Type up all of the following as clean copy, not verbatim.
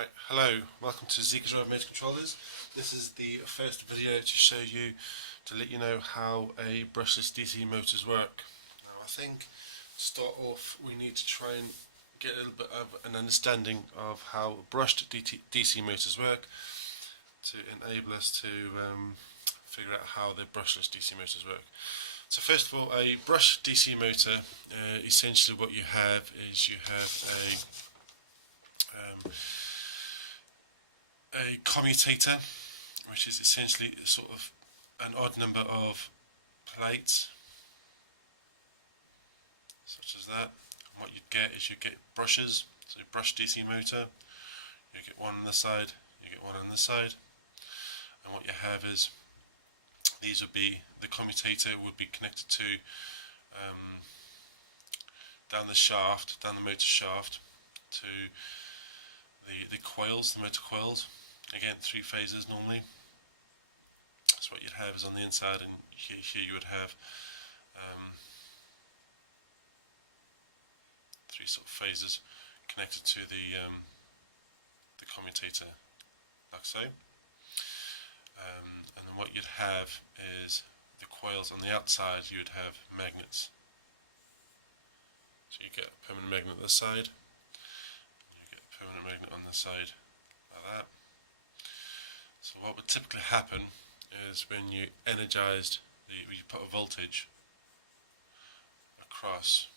Right, hello, welcome to Zika Drive Motor Controllers. This is the first video to show you, to let you know how a brushless DC motors work. Now I think to start off we need to try and get a little bit of an understanding of how brushed DC motors work to enable us to figure out how the brushless DC motors work. So first of all, a brush DC motor, essentially what you have is you have a commutator, which is essentially sort of an odd number of plates, such as that. And what you'd get is you get brushes, so brush DC motor, you get one on this side, you get one on this side, and what you have is these would be, the commutator would be connected to down the shaft, down the motor shaft, to the coils, the motor coils. Again, 3 phases normally. So what you'd have is on the inside, and here you would have 3 sort of phases connected to the commutator, like so. And then what you'd have is the coils on the outside. You would have magnets. So you get a permanent magnet on this side. You get a permanent magnet on this side, like that. So what would typically happen is when you energized, when you put a voltage across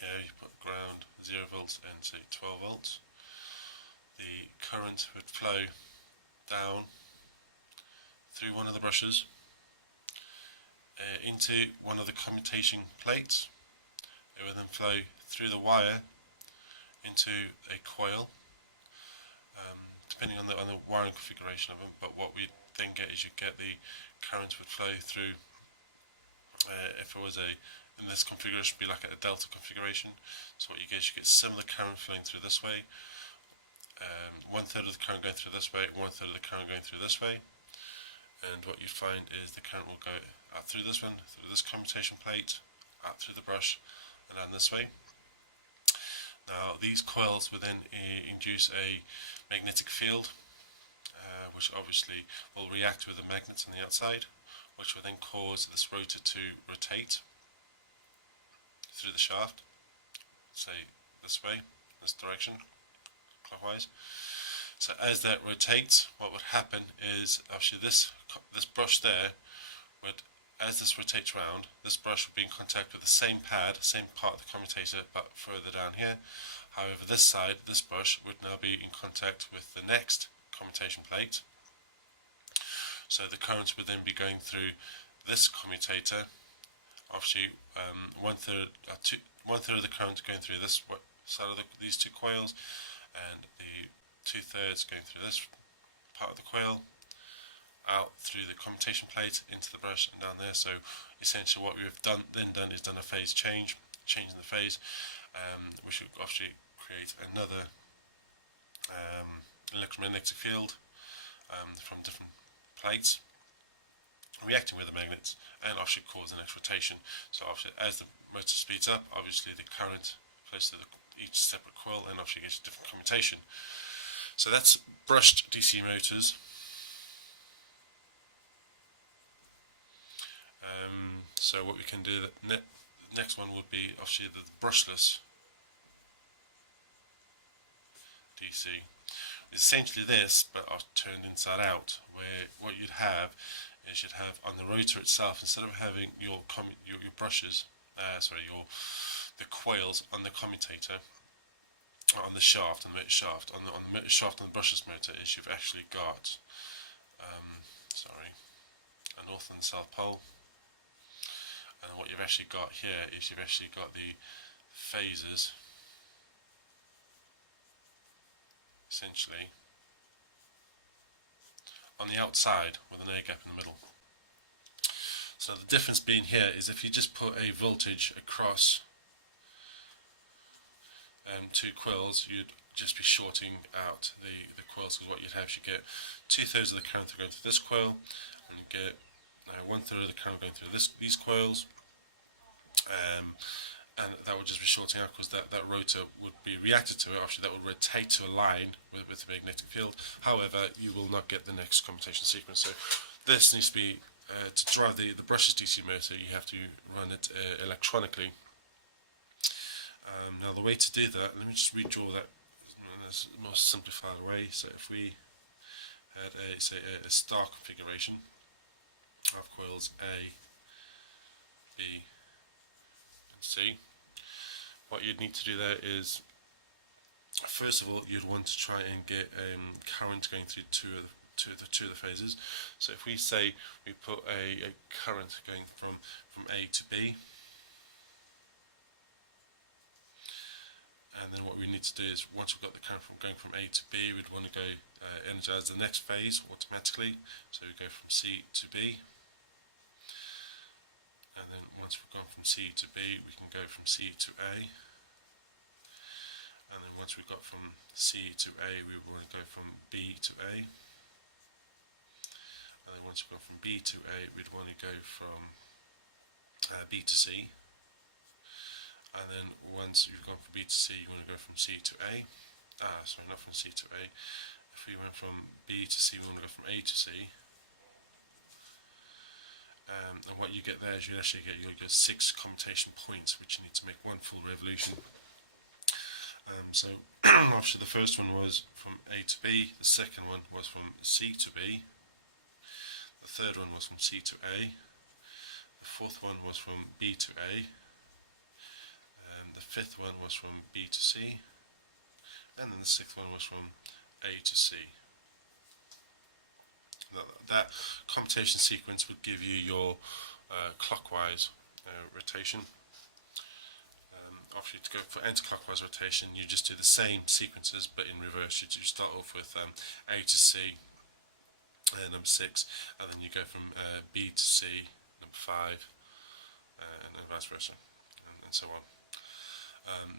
here, you put ground 0 volts and say 12 volts, the current would flow down through one of the brushes into one of the commutation plates. It would then flow through the wire into a coil, depending on the wiring configuration of them. But what we then get is you get the current would flow through, if it was in this configuration, would be like a delta configuration. So what you get is you get similar current flowing through this way, 1/3 of the current going through this way, 1/3 of the current going through this way. And what you'd find is the current will go out through this one, through this commutation plate, out through the brush, and down this way. Now these coils will then induce a magnetic field, which obviously will react with the magnets on the outside, which will then cause this rotor to rotate through the shaft, say this way, this direction, clockwise. So as that rotates, what would happen is actually this brush there would, as this rotates round, this brush would be in contact with the same pad, same part of the commutator, but further down here. However, this side, this brush would now be in contact with the next commutation plate. So the current would then be going through this commutator. Obviously, 1/3 of the current going through this side of these 2 coils, and the 2/3 going through this part of the coil, out through the commutation plate into the brush and down there. So essentially what we've done is done a phase change, changing the phase, which would obviously create another electromagnetic field from different plates reacting with the magnets, and obviously cause the next rotation. So obviously as the motor speeds up, obviously the current flows through each separate coil, and obviously gets different commutation. So that's brushed DC motors. So what we can do, the next one would be obviously the brushless DC. It's essentially this, but turned inside out, where what you'd have is you'd have on the rotor itself, instead of having your brushes, the coils on the commutator, on the shaft, on the motor shaft, on the motor shaft on the brushless motor, is you've actually got a north and south pole. And what you've actually got here is you've actually got the phases, essentially, on the outside with an air gap in the middle. So the difference being here is if you just put a voltage across 2 coils, you'd just be shorting out the coils, because what you'd have is you get 2/3 of the current going through this coil, and you get 1/3 of the current going through these coils, and that would just be shorting out because that rotor would be reacted to it. Obviously, that would rotate to a line with the magnetic field. However, you will not get the next commutation sequence. So this needs to be, to drive the brushless DC motor, you have to run it electronically. Now the way to do that, let me just redraw that in a more simplified way. So if we had a star configuration of coils A, B and C, what you'd need to do there is, first of all, you'd want to try and get current going through two of the phases. So if we say we put a current going from A to B, and then what we need to do is, once we've got the current going from A to B, we'd want to go energize the next phase automatically. So we go from C to B, and then once we've gone from C to B, we can go from C to A, and then once we've got from C to A, we want to go from B to A, and then once we've gone from B to A, we'd want to go from B to C. And then once you've gone from B to C, you want to go from C to A. Sorry, not from C to A. If we went from B to C, we want to go from A to C. And what you get there is you actually get your 6 commutation points, which you need to make one full revolution. So obviously the first one was from A to B, the second one was from C to B, the third one was from C to A, the fourth one was from B to A, the fifth one was from B to C, and then the sixth one was from A to C. That commutation sequence would give you your clockwise rotation. Obviously, to go for anti-clockwise rotation, you just do the same sequences but in reverse. You start off with A to C, number 6, and then you go from B to C, number 5, and vice versa, and so on.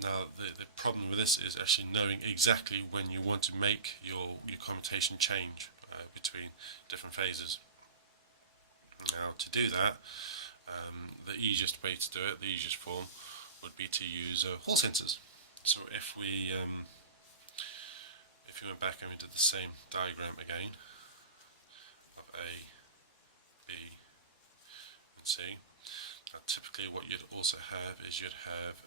Now the problem with this is actually knowing exactly when you want to make your commutation change between different phases. Now to do that, the easiest way to do it, the easiest form, would be to use Hall sensors. So if we went back and we did the same diagram again of A, B and C, typically what you'd also have is you'd have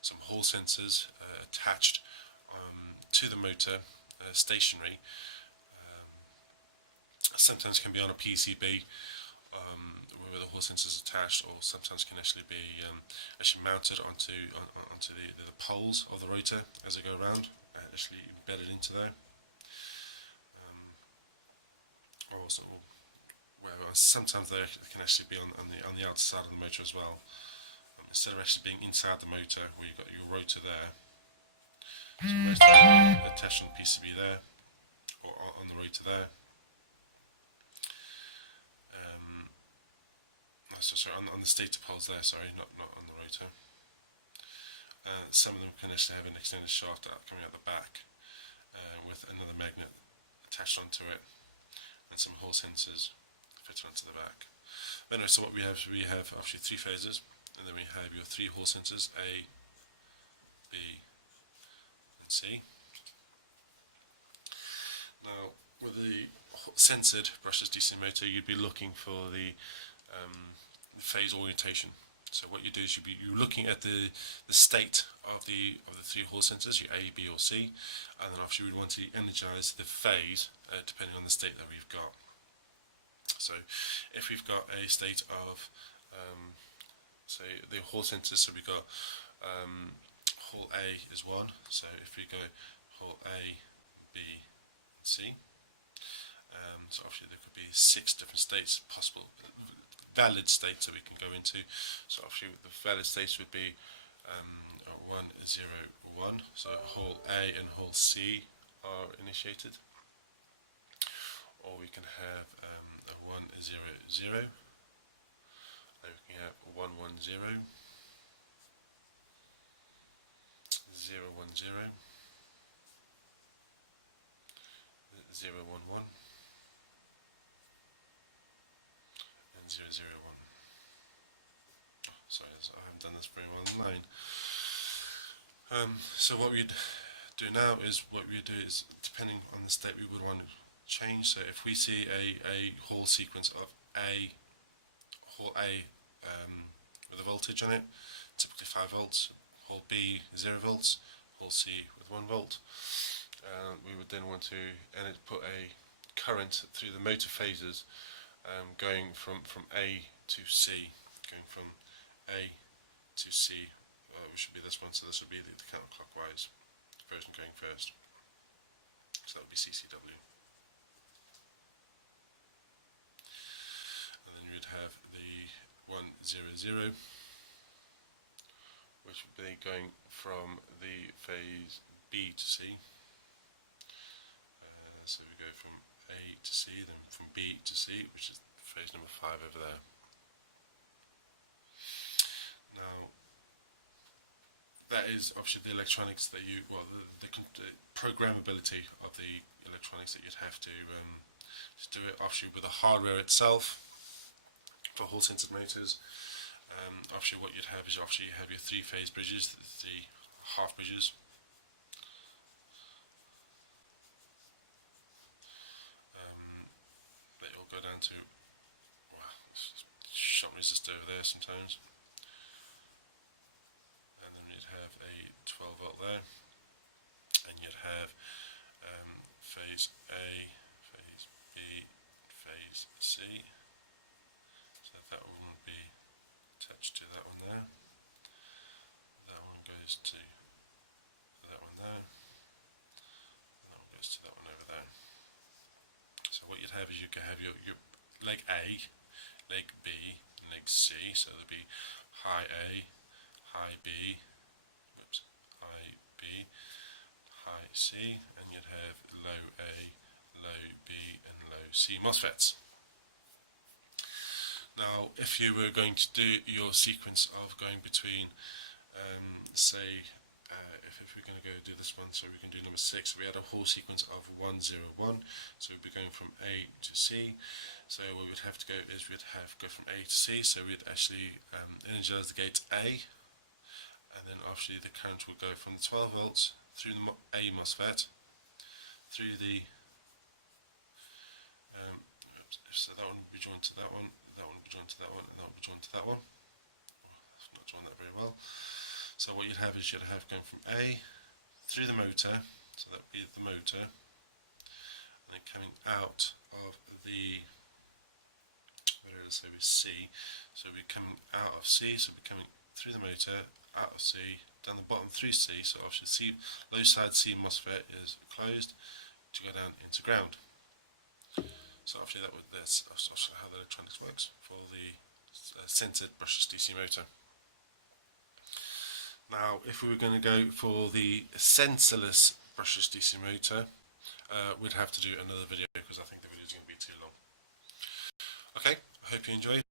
some Hall sensors attached to the motor, stationary. Sometimes can be on a PCB where the Hall sensors attached, or sometimes can actually be actually mounted onto the poles of the rotor as they go around, actually embedded into there. Or also, sometimes they can actually be on the outside of the motor as well. Instead of actually being inside the motor, where you've got your rotor there, so most of them are attached on the PCB there, or on the rotor there. Sorry, on the stator poles there, sorry, not on the rotor. Some of them can actually have an extended shaft coming out the back with another magnet attached onto it, and some Hall sensors fitted onto the back. Anyway, so what we have actually 3 phases, and then we have your 3 Hall sensors, A, B and C. Now with the censored brushless DC motor, you'd be looking for the phase orientation. So what you do is you're looking at the state of the 3 Hall sensors, your A, B or C, and then obviously we would want to energize the phase depending on the state that we've got. So if we've got a state of say the Hall sensors, so we've got Hall A is 1, so if we go Hall A, B and C, so obviously there could be 6 different states possible, valid states that we can go into. So obviously the valid states would be 1, 0, 1, so Hall A and Hall C are initiated, or we can have a 1, 0, 0, and we can have 1, 1, 0, 0, 1, 0, 0, 1, 1, and 0, 0, 1. Sorry, I haven't done this very well. So what we'd do now is, depending on the state we would want to change. So if we see a Hall sequence of Hall A with a voltage on it, typically 5 volts, Hall B 0 volts, Hall C with 1 volt, we would then want to put a current through the motor phases, going from A to C, going from A to C, which should be this one, so this would be the counterclockwise version going first. So that would be CCW. And then you would have the 100, which would be going from the phase B to C. So we go from A to C, then from B to C, which is phase number 5 over there. Now, that is obviously the electronics that the programmability of the electronics that you'd have to do it. Obviously, with the hardware itself for Hall-centered motors, obviously what you'd have is you have your 3-phase bridges, the half bridges. They all go down to, well, shot resistor over there sometimes. And then you'd have a 12 volt there, and you'd have phase A, phase B, phase C. So that one would be attached to that one there. That one goes to that one there, and that one goes to that one over there. So what you'd have is you could have your leg A, leg B, and leg C. So there'd be high A, high B, high B, high C, and you'd have low A, low B, and low C MOSFETs. Now, if you were going to do your sequence of going between, say, if we're going to go do this one, so we can do number 6, we had a whole sequence of 101, so we'd be going from A to C. So what we'd have to go is go from A to C, so we'd actually energize the gate A, and then obviously the current will go from the 12 volts through the A MOSFET, through the, so that one would be joined to that one, that one would be joined to that one, and that would be joined to that one. I've not joined that very well. So what you'd have is you'd have going from A through the motor, so that would be the motor, and then coming out of the, where is it, C, so we're coming out of C, so we're coming through the motor, out of C, down the bottom through C, so obviously low side C MOSFET is closed to go down into ground. So obviously that's how the electronics works for the centered brushless DC motor. Now, if we were going to go for the sensorless brushless DC motor, we'd have to do another video because I think the video is going to be too long. Okay, I hope you enjoyed.